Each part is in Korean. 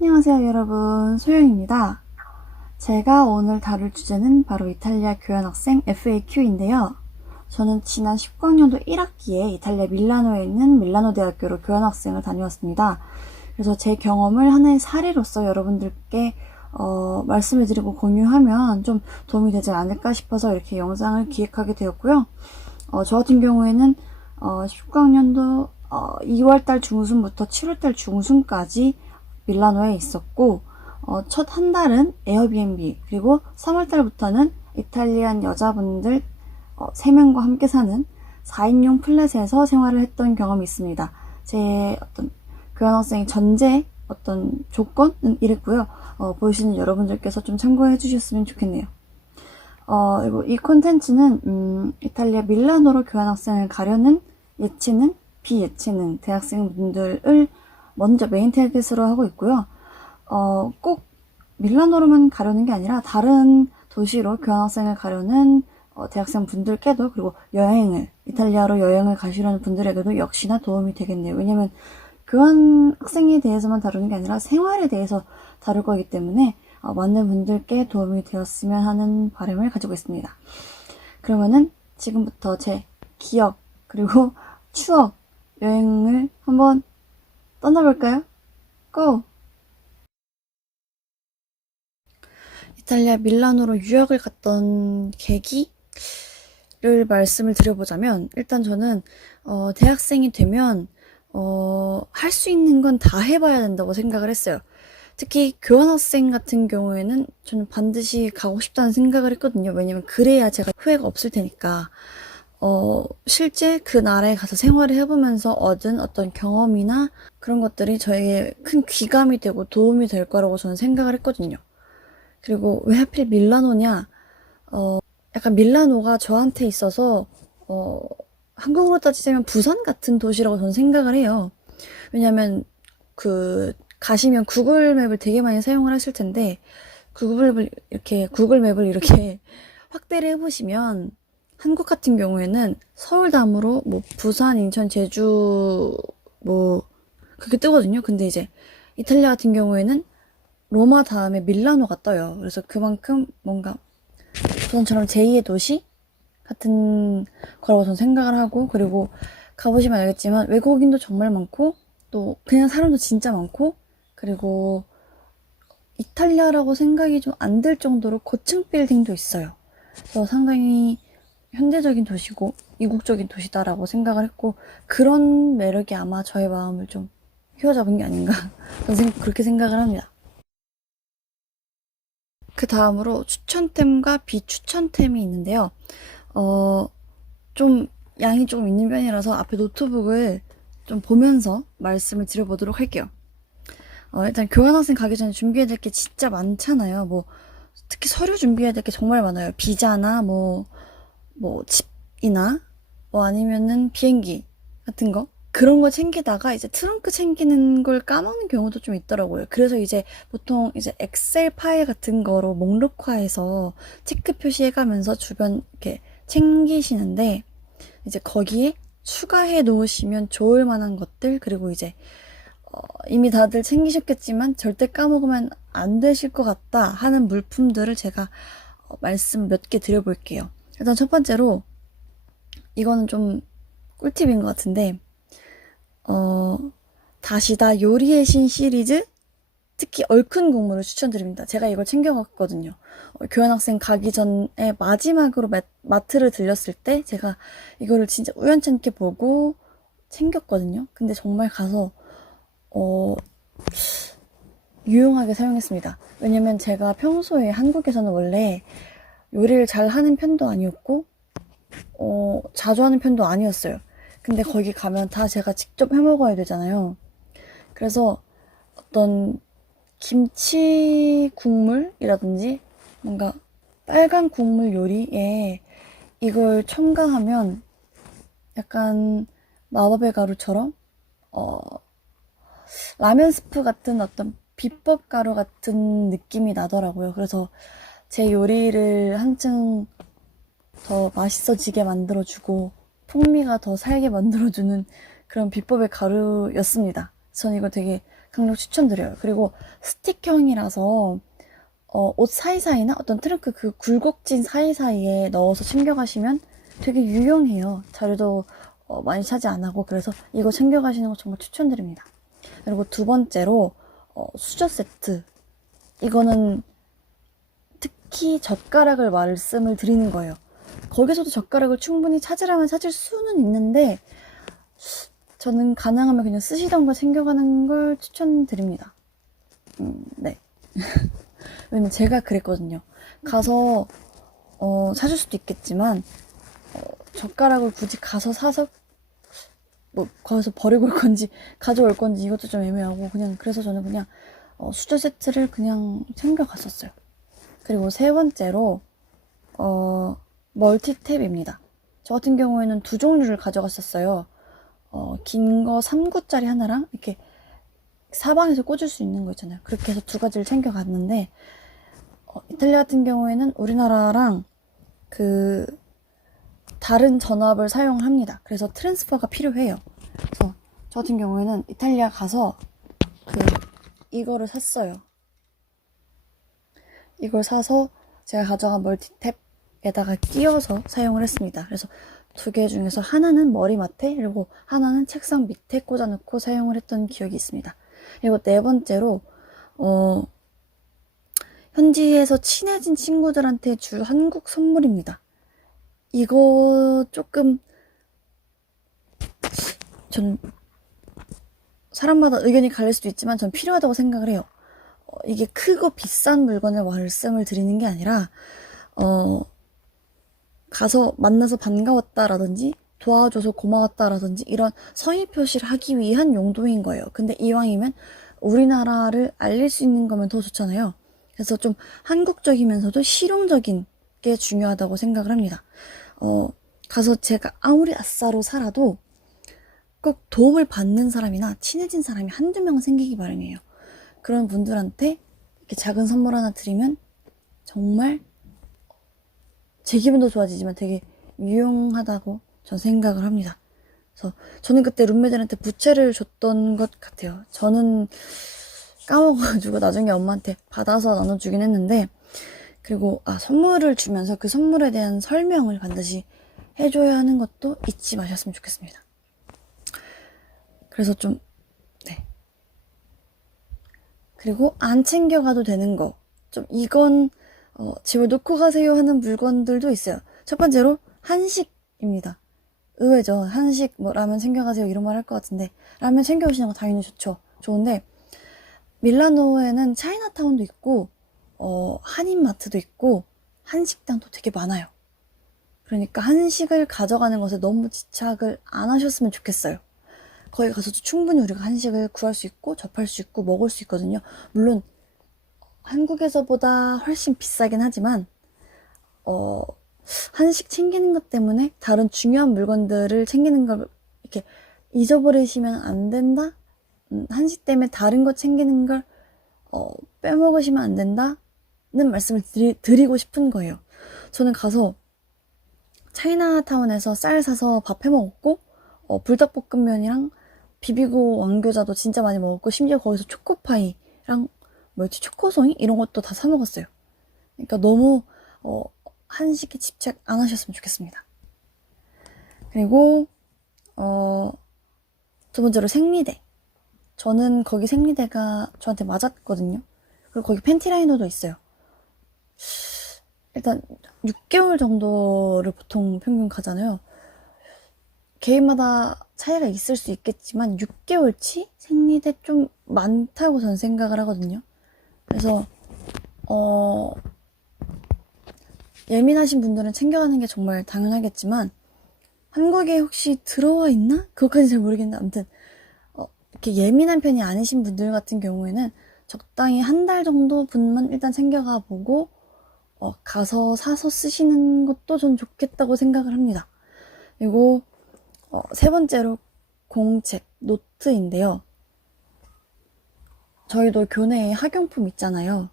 안녕하세요 여러분, 소영입니다. 제가 오늘 다룰 주제는 바로 이탈리아 교환학생 FAQ인데요. 저는 지난 19학년도 1학기에 이탈리아 밀라노에 있는 밀라노 대학교로 교환학생을 다녀왔습니다. 그래서 제 경험을 하나의 사례로서 여러분들께 말씀을 드리고 공유하면 좀 도움이 되지 않을까 싶어서 이렇게 영상을 기획하게 되었고요. 저 같은 경우에는 19학년도 2월달 중순부터 7월달 중순까지 밀라노에 있었고, 첫 한 달은 에어비앤비, 그리고 3월달부터는 이탈리안 여자분들 3명과 함께 사는 4인용 플랫에서 생활을 했던 경험이 있습니다. 제 어떤 교환학생의 전제 어떤 조건은 이랬고요. 보시는 여러분들께서 좀 참고해 주셨으면 좋겠네요. 그리고 이 콘텐츠는 이탈리아 밀라노로 교환학생을 가려는 예체능, 비예체능 대학생분들을 먼저 메인 타겟으로 하고 있고요. 꼭 밀라노로만 가려는 게 아니라 다른 도시로 교환학생을 가려는 대학생 분들께도, 그리고 이탈리아로 여행을 가시려는 분들에게도 역시나 도움이 되겠네요. 왜냐면 교환학생에 대해서만 다루는 게 아니라 생활에 대해서 다룰 거기 때문에 많은 분들께 도움이 되었으면 하는 바람을 가지고 있습니다. 그러면은 지금부터 제 기억 그리고 추억 여행을 한번 떠나볼까요? 고! 이탈리아 밀라노로 유학을 갔던 계기를 말씀을 드려보자면, 일단 저는 대학생이 되면 할 수 있는 건 다 해봐야 된다고 생각을 했어요. 특히 교환학생 같은 경우에는 저는 반드시 가고 싶다는 생각을 했거든요. 왜냐면 그래야 제가 후회가 없을 테니까. 실제 그 나라에 가서 생활을 해보면서 얻은 어떤 경험이나 그런 것들이 저에게 큰 귀감이 되고 도움이 될 거라고 저는 생각을 했거든요. 그리고 왜 하필 밀라노냐? 약간 밀라노가 저한테 있어서, 한국으로 따지자면 부산 같은 도시라고 저는 생각을 해요. 왜냐면, 가시면 구글 맵을 되게 많이 사용을 하실 텐데, 구글 맵을 이렇게 확대를 해보시면, 한국 같은 경우에는 서울 다음으로 뭐 부산, 인천, 제주 뭐 그렇게 뜨거든요. 근데 이제 이탈리아 같은 경우에는 로마 다음에 밀라노가 떠요. 그래서 그만큼 뭔가 부산처럼 제2의 도시 같은 거라고 저는 생각을 하고, 그리고 가보시면 알겠지만 외국인도 정말 많고 또 그냥 사람도 진짜 많고, 그리고 이탈리아라고 생각이 좀 안 들 정도로 고층 빌딩도 있어요. 그래서 상당히 현대적인 도시고 이국적인 도시다라고 생각을 했고, 그런 매력이 아마 저의 마음을 좀 휘어잡은 게 아닌가 저는 그렇게 생각을 합니다. 그 다음으로 추천템과 비추천템이 있는데요. 좀 양이 조금 있는 편이라서 앞에 노트북을 좀 보면서 말씀을 드려보도록 할게요. 일단 교환학생 가기 전에 준비해야 될 게 진짜 많잖아요. 뭐 특히 서류 준비해야 될 게 정말 많아요. 비자나 뭐 집이나 뭐 아니면은 비행기 같은 거, 그런 거 챙기다가 이제 트렁크 챙기는 걸 까먹는 경우도 좀 있더라고요. 그래서 이제 보통 이제 엑셀 파일 같은 거로 목록화해서 체크 표시해가면서 주변 이렇게 챙기시는데, 이제 거기에 추가해 놓으시면 좋을 만한 것들, 그리고 이제 이미 다들 챙기셨겠지만 절대 까먹으면 안 되실 것 같다 하는 물품들을 제가 말씀 몇 개 드려볼게요. 일단 첫 번째로, 이거는 좀 꿀팁인 것 같은데, 다시다 요리의 신 시리즈, 특히 얼큰 국물을 추천드립니다. 제가 이걸 챙겨갔거든요. 교환학생 가기 전에 마지막으로 마트를 들렸을 때 제가 이거를 진짜 우연찮게 보고 챙겼거든요. 근데 정말 가서 유용하게 사용했습니다. 왜냐면 제가 평소에 한국에서는 원래 요리를 잘 하는 편도 아니었고, 자주 하는 편도 아니었어요. 근데 거기 가면 다 제가 직접 해 먹어야 되잖아요. 그래서 어떤 김치 국물이라든지 뭔가 빨간 국물 요리에 이걸 첨가하면 약간 마법의 가루처럼 라면 스프 같은 어떤 비법 가루 같은 느낌이 나더라고요. 그래서 제 요리를 한층 더 맛있어지게 만들어주고 풍미가 더 살게 만들어주는 그런 비법의 가루였습니다. 전 이거 되게 강력 추천드려요. 그리고 스틱형이라서 옷 사이사이나 어떤 트렁크 그 굴곡진 사이사이에 넣어서 챙겨가시면 되게 유용해요. 자료도 많이 차지 안 하고. 그래서 이거 챙겨가시는 거 정말 추천드립니다. 그리고 두 번째로 수저 세트. 이거는 특히 젓가락을 말씀을 드리는 거예요. 거기서도 젓가락을 충분히 찾으라면 찾을 수는 있는데 저는 가능하면 그냥 쓰시던 거 챙겨가는 걸 추천드립니다. 네. 왜냐면 제가 그랬거든요. 가서 사줄 수도 있겠지만 젓가락을 굳이 가서 사서 뭐 거기서 버리고 올 건지 가져올 건지 이것도 좀 애매하고, 그냥 그래서 저는 그냥 수저 세트를 그냥 챙겨갔었어요. 그리고 세 번째로 멀티탭입니다. 저 같은 경우에는 두 종류를 가져갔었어요. 긴 거 3구짜리 하나랑 이렇게 사방에서 꽂을 수 있는 거 있잖아요. 그렇게 해서 두 가지를 챙겨갔는데 이탈리아 같은 경우에는 우리나라랑 그 다른 전압을 사용합니다. 그래서 트랜스퍼가 필요해요. 그래서 저 같은 경우에는 이탈리아 가서 이거를 샀어요. 이걸 사서 제가 가져간 멀티탭에다가 끼워서 사용을 했습니다. 그래서 두 개 중에서 하나는 머리맡에, 그리고 하나는 책상 밑에 꽂아놓고 사용을 했던 기억이 있습니다. 그리고 네 번째로 현지에서 친해진 친구들한테 줄 한국 선물입니다. 이거 조금 전 사람마다 의견이 갈릴 수도 있지만 전 필요하다고 생각을 해요. 이게 크고 비싼 물건을 말씀을 드리는 게 아니라 가서 만나서 반가웠다라든지 도와줘서 고마웠다라든지 이런 성의 표시를 하기 위한 용도인 거예요. 근데 이왕이면 우리나라를 알릴 수 있는 거면 더 좋잖아요. 그래서 좀 한국적이면서도 실용적인 게 중요하다고 생각을 합니다. 가서 제가 아무리 아싸로 살아도 꼭 도움을 받는 사람이나 친해진 사람이 한두 명 생기기 마련이에요. 그런 분들한테 이렇게 작은 선물 하나 드리면 정말 제 기분도 좋아지지만 되게 유용하다고 전 생각을 합니다. 그래서 저는 그때 룸메들한테 부채를 줬던 것 같아요. 저는 까먹어가지고 나중에 엄마한테 받아서 나눠주긴 했는데, 그리고 선물을 주면서 그 선물에 대한 설명을 반드시 해줘야 하는 것도 잊지 마셨으면 좋겠습니다. 그래서 좀 그리고 안 챙겨가도 되는 거, 좀 이건 집에 놓고 가세요 하는 물건들도 있어요. 첫 번째로 한식입니다. 의외죠. 한식, 뭐 라면 챙겨가세요 이런 말 할 것 같은데, 라면 챙겨오시는 거 당연히 좋은데 밀라노에는 차이나타운도 있고 한인마트도 있고 한식당도 되게 많아요. 그러니까 한식을 가져가는 것에 너무 집착을 안 하셨으면 좋겠어요. 거기 가서도 충분히 우리가 한식을 구할 수 있고 접할 수 있고 먹을 수 있거든요. 물론 한국에서보다 훨씬 비싸긴 하지만 한식 챙기는 것 때문에 다른 중요한 물건들을 챙기는 걸 이렇게 잊어버리시면 안 된다? 한식 때문에 다른 거 챙기는 걸 빼먹으시면 안 된다는 말씀을 드리고 싶은 거예요. 저는 가서 차이나타운에서 쌀 사서 밥 해 먹었고 불닭볶음면이랑 비비고 왕교자도 진짜 많이 먹었고, 심지어 거기서 초코파이랑 뭐였지, 초코송이 이런 것도 다 사 먹었어요. 그러니까 너무 한식에 집착 안 하셨으면 좋겠습니다. 그리고 두 번째로 생리대. 저는 거기 생리대가 저한테 맞았거든요. 그리고 거기 팬티라이너도 있어요. 일단 6개월 정도를 보통 평균 가잖아요. 개인마다 차이가 있을 수 있겠지만 6개월치 생리대 좀 많다고 저는 생각을 하거든요. 그래서 예민하신 분들은 챙겨가는 게 정말 당연하겠지만 한국에 혹시 들어와 있나? 그것까지 잘 모르겠는데, 아무튼 이렇게 예민한 편이 아니신 분들 같은 경우에는 적당히 한 달 정도 분만 일단 챙겨가 보고 가서 사서 쓰시는 것도 전 좋겠다고 생각을 합니다. 그리고 세 번째로 공책, 노트인데요. 저희도 교내에 학용품 있잖아요.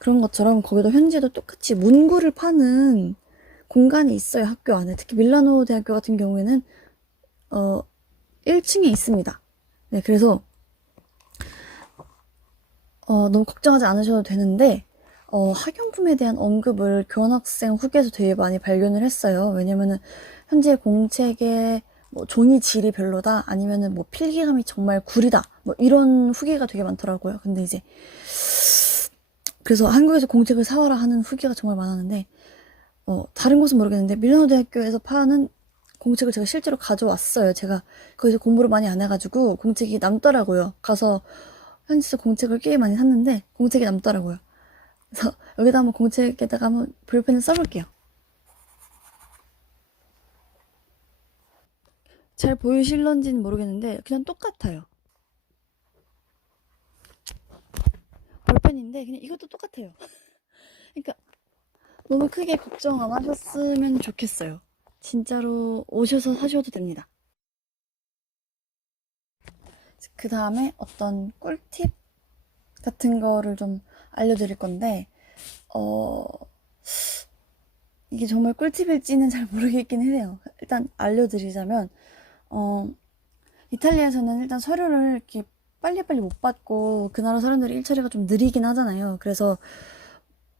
그런 것처럼 거기도 현지도 똑같이 문구를 파는 공간이 있어요, 학교 안에. 특히 밀라노 대학교 같은 경우에는 1층에 있습니다. 네, 그래서 너무 걱정하지 않으셔도 되는데, 학용품에 대한 언급을 교환학생 후기에서 되게 많이 발견을 했어요. 왜냐면은 현재 공책의 뭐 종이 질이 별로다, 아니면은 뭐 필기감이 정말 구리다, 뭐 이런 후기가 되게 많더라고요. 근데 이제 그래서 한국에서 공책을 사와라 하는 후기가 정말 많았는데, 다른 곳은 모르겠는데 밀라노 대학교에서 파는 공책을 제가 실제로 가져왔어요. 제가 거기서 공부를 많이 안 해가지고 공책이 남더라고요. 가서 현지에서 공책을 꽤 많이 샀는데 공책이 남더라고요. 그래서 여기다 한번 공책에다가 한번 볼펜을 써볼게요. 잘 보이실런지는 모르겠는데 그냥 똑같아요. 볼펜인데 그냥 이것도 똑같아요. 그러니까 너무 크게 걱정 안 하셨으면 좋겠어요. 진짜로 오셔서 사셔도 됩니다. 그 다음에 어떤 꿀팁 같은 거를 좀 알려드릴 건데, 어, 이게 정말 꿀팁일지는 잘 모르겠긴 해요. 일단 알려드리자면, 어, 이탈리아에서는 일단 서류를 이렇게 빨리빨리 못 받고 그 나라 사람들이 일처리가 좀 느리긴 하잖아요. 그래서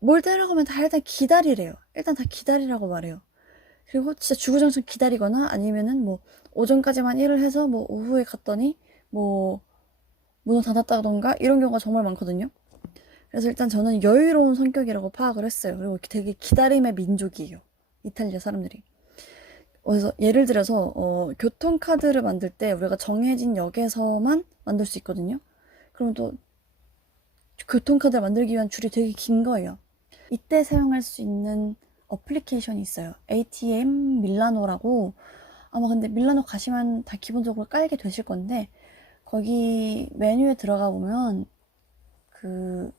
뭘 때려가면 다 일단 기다리래요. 일단 다 기다리라고 말해요. 그리고 진짜 주구장창 기다리거나 아니면은 뭐 오전까지만 일을 해서 뭐 오후에 갔더니 뭐 문을 닫았다던가 이런 경우가 정말 많거든요. 그래서 일단 저는 여유로운 성격이라고 파악을 했어요. 그리고 되게 기다림의 민족이에요. 이탈리아 사람들이. 그래서 예를 들어서 교통카드를 만들 때 우리가 정해진 역에서만 만들 수 있거든요. 그럼 또 교통카드를 만들기 위한 줄이 되게 긴 거예요. 이때 사용할 수 있는 어플리케이션이 있어요. ATM 밀라노라고. 아마 근데 밀라노 가시면 다 기본적으로 깔게 되실 건데 거기 메뉴에 들어가 보면 그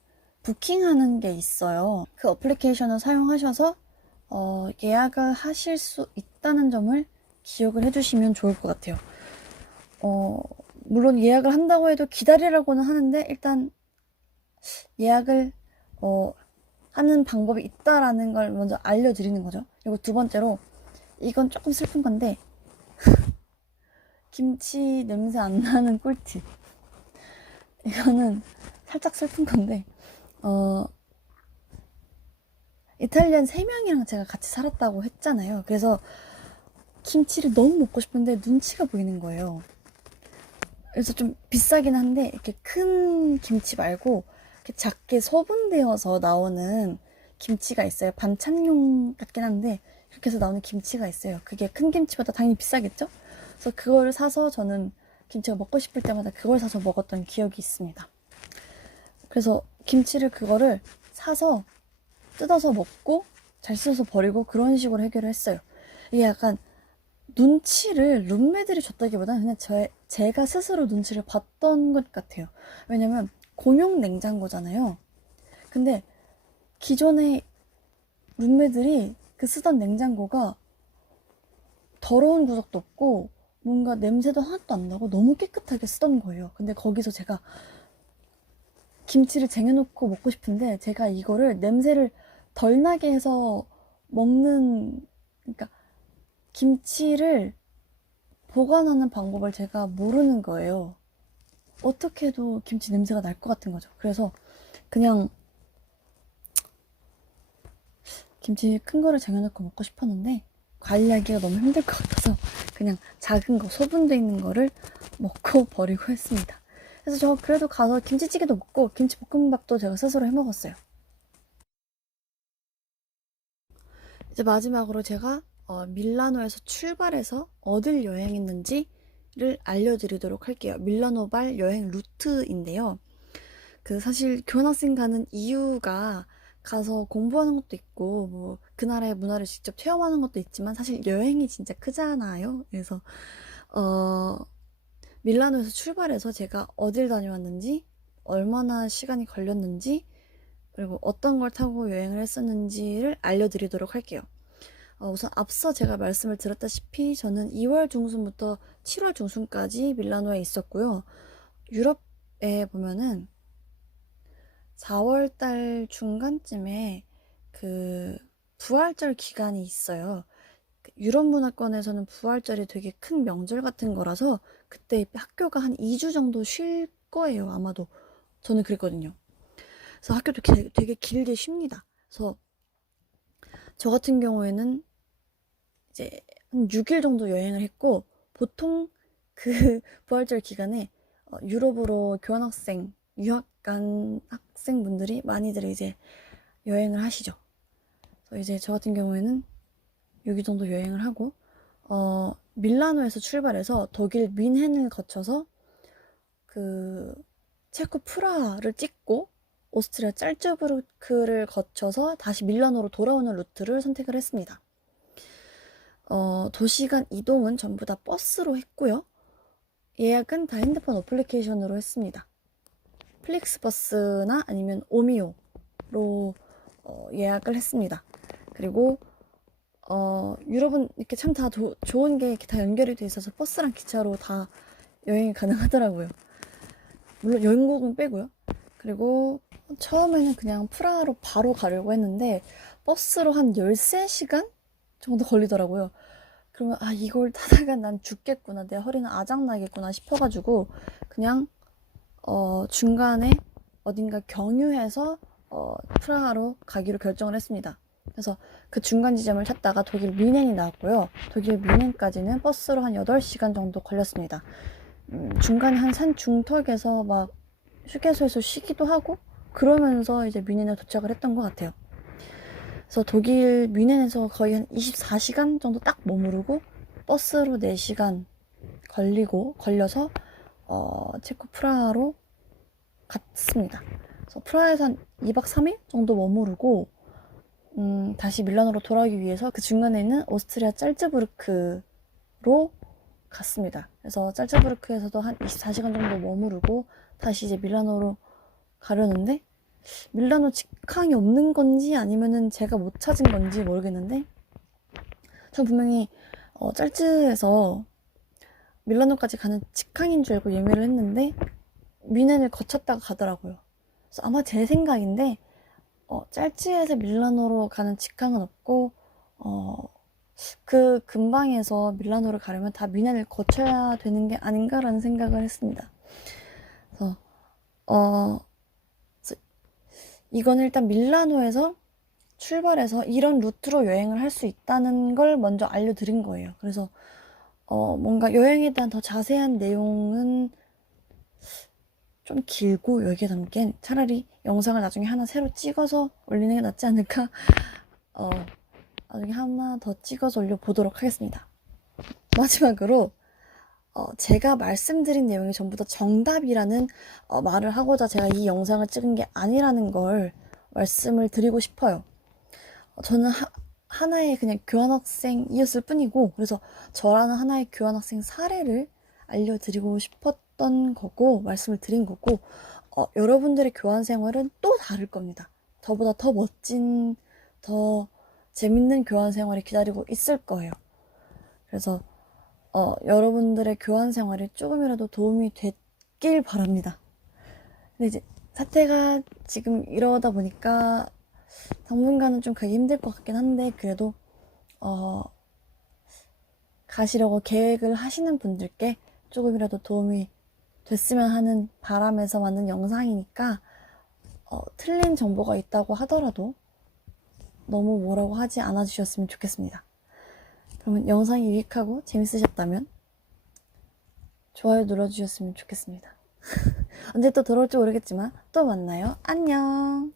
부킹하는 게 있어요. 그 어플리케이션을 사용하셔서 예약을 하실 수 있다는 점을 기억을 해주시면 좋을 것 같아요. 물론 예약을 한다고 해도 기다리라고는 하는데 일단 예약을 하는 방법이 있다라는 걸 먼저 알려드리는 거죠. 그리고 두 번째로 이건 조금 슬픈 건데 김치 냄새 안 나는 꿀팁. 이거는 살짝 슬픈 건데 이탈리안 3명이랑 제가 같이 살았다고 했잖아요. 그래서 김치를 너무 먹고 싶은데 눈치가 보이는 거예요. 그래서 좀 비싸긴 한데 이렇게 큰 김치 말고 이렇게 작게 소분되어서 나오는 김치가 있어요. 반찬용 같긴 한데 그렇게 해서 나오는 김치가 있어요. 그게 큰 김치보다 당연히 비싸겠죠? 그래서 그거를 사서 저는 김치가 먹고 싶을 때마다 그걸 사서 먹었던 기억이 있습니다. 그래서 김치를 그거를 사서 뜯어서 먹고 잘 씻어서 버리고 그런 식으로 해결을 했어요. 이게 약간 눈치를 룸메들이 줬다기보다는 그냥 제가 스스로 눈치를 봤던 것 같아요. 왜냐면 공용 냉장고잖아요. 근데 기존의 룸메들이 그 쓰던 냉장고가 더러운 구석도 없고 뭔가 냄새도 하나도 안 나고 너무 깨끗하게 쓰던 거예요. 근데 거기서 제가 김치를 쟁여놓고 먹고 싶은데 제가 이거를 냄새를 덜 나게 해서 먹는, 그러니까 김치를 보관하는 방법을 제가 모르는 거예요. 어떻게 해도 김치 냄새가 날 것 같은 거죠. 그래서 그냥 김치 큰 거를 쟁여놓고 먹고 싶었는데 관리하기가 너무 힘들 것 같아서 그냥 작은 거, 소분돼 있는 거를 먹고 버리고 했습니다. 그래서 저 그래도 가서 김치찌개도 먹고 김치볶음밥도 제가 스스로 해 먹었어요. 이제 마지막으로 제가 밀라노에서 출발해서 어딜 여행했는지를 알려드리도록 할게요. 밀라노발 여행 루트인데요. 그 사실 교환학생 가는 이유가 가서 공부하는 것도 있고 뭐 그 나라의 문화를 직접 체험하는 것도 있지만 사실 여행이 진짜 크잖아요. 그래서 밀라노에서 출발해서 제가 어딜 다녀왔는지, 얼마나 시간이 걸렸는지, 그리고 어떤 걸 타고 여행을 했었는지를 알려드리도록 할게요. 우선 앞서 제가 말씀을 드렸다시피 저는 2월 중순부터 7월 중순까지 밀라노에 있었고요. 유럽에 보면은 4월 달 중간쯤에 그 부활절 기간이 있어요. 유럽 문화권에서는 부활절이 되게 큰 명절 같은 거라서 그때 학교가 한 2주 정도 쉴 거예요, 아마도. 저는 그랬거든요. 그래서 학교도 되게 길게 쉽니다. 그래서 저 같은 경우에는 이제 한 6일 정도 여행을 했고, 보통 그 부활절 기간에 유럽으로 교환학생, 유학 간 학생분들이 많이들 이제 여행을 하시죠. 그래서 이제 저 같은 경우에는 6일 정도 여행을 하고, 밀라노에서 출발해서 독일 뮌헨을 거쳐서 그 체코 프라하를 찍고 오스트리아 짤츠부르크를 거쳐서 다시 밀라노로 돌아오는 루트를 선택을 했습니다. 도시간 이동은 전부 다 버스로 했고요. 예약은 다 핸드폰 어플리케이션으로 했습니다. 플릭스버스나 아니면 오미오로 예약을 했습니다. 그리고 유럽은 이렇게 참 다 좋은 게 이렇게 다 연결이 돼 있어서 버스랑 기차로 다 여행이 가능하더라고요. 물론 영국은 빼고요. 그리고 처음에는 그냥 프라하로 바로 가려고 했는데 버스로 한 13시간 정도 걸리더라고요. 그러면 이걸 타다가 난 죽겠구나, 내 허리는 아작나겠구나 싶어가지고 그냥 중간에 어딘가 경유해서 프라하로 가기로 결정을 했습니다. 그래서 그 중간 지점을 찾다가 독일 뮌헨이 나왔고요. 독일 뮌헨까지는 버스로 한 8시간 정도 걸렸습니다. 중간에 한 산 중턱에서 막 휴게소에서 쉬기도 하고 그러면서 이제 뮌헨에 도착을 했던 것 같아요. 그래서 독일 뮌헨에서 거의 한 24시간 정도 딱 머무르고 버스로 4시간 걸려서 체코 프라하로 갔습니다. 그래서 프라하에서 한 2박 3일 정도 머무르고 다시 밀라노로 돌아오기 위해서 그 중간에 있는 오스트리아 짤츠부르크로 갔습니다. 그래서 짤츠부르크에서도 한 24시간 정도 머무르고 다시 이제 밀라노로 가려는데 밀라노 직항이 없는 건지 아니면은 제가 못 찾은 건지 모르겠는데 전 분명히 짤츠에서 밀라노까지 가는 직항인 줄 알고 예매를 했는데 뮌헨을 거쳤다가 가더라고요. 그래서 아마 제 생각인데 짤츠에서 밀라노로 가는 직항은 없고 그 근방에서 밀라노를 가려면 다 뮌헨을 거쳐야 되는 게 아닌가라는 생각을 했습니다. 그래서 이건 일단 밀라노에서 출발해서 이런 루트로 여행을 할 수 있다는 걸 먼저 알려드린 거예요. 그래서 뭔가 여행에 대한 더 자세한 내용은 좀 길고 여기에 담긴 차라리 영상을 나중에 하나 새로 찍어서 올리는 게 낫지 않을까. 나중에 하나 더 찍어서 올려보도록 하겠습니다. 마지막으로 제가 말씀드린 내용이 전부 다 정답이라는 말을 하고자 제가 이 영상을 찍은 게 아니라는 걸 말씀을 드리고 싶어요. 저는 하나의 그냥 교환학생이었을 뿐이고, 그래서 저라는 하나의 교환학생 사례를 알려드리고 싶었던 거고 말씀을 드린 거고, 여러분들의 교환 생활은 또 다를 겁니다. 저보다 더 멋진, 더 재밌는 교환 생활이 기다리고 있을 거예요. 그래서 여러분들의 교환 생활에 조금이라도 도움이 됐길 바랍니다. 근데 이제 사태가 지금 이러다 보니까 당분간은 좀 가기 힘들 것 같긴 한데, 그래도 가시려고 계획을 하시는 분들께 조금이라도 도움이 됐으면 하는 바람에서 만든 영상이니까 틀린 정보가 있다고 하더라도 너무 뭐라고 하지 않아 주셨으면 좋겠습니다. 그러면 영상이 유익하고 재밌으셨다면 좋아요 눌러주셨으면 좋겠습니다. 언제 또 들어올지 모르겠지만 또 만나요. 안녕.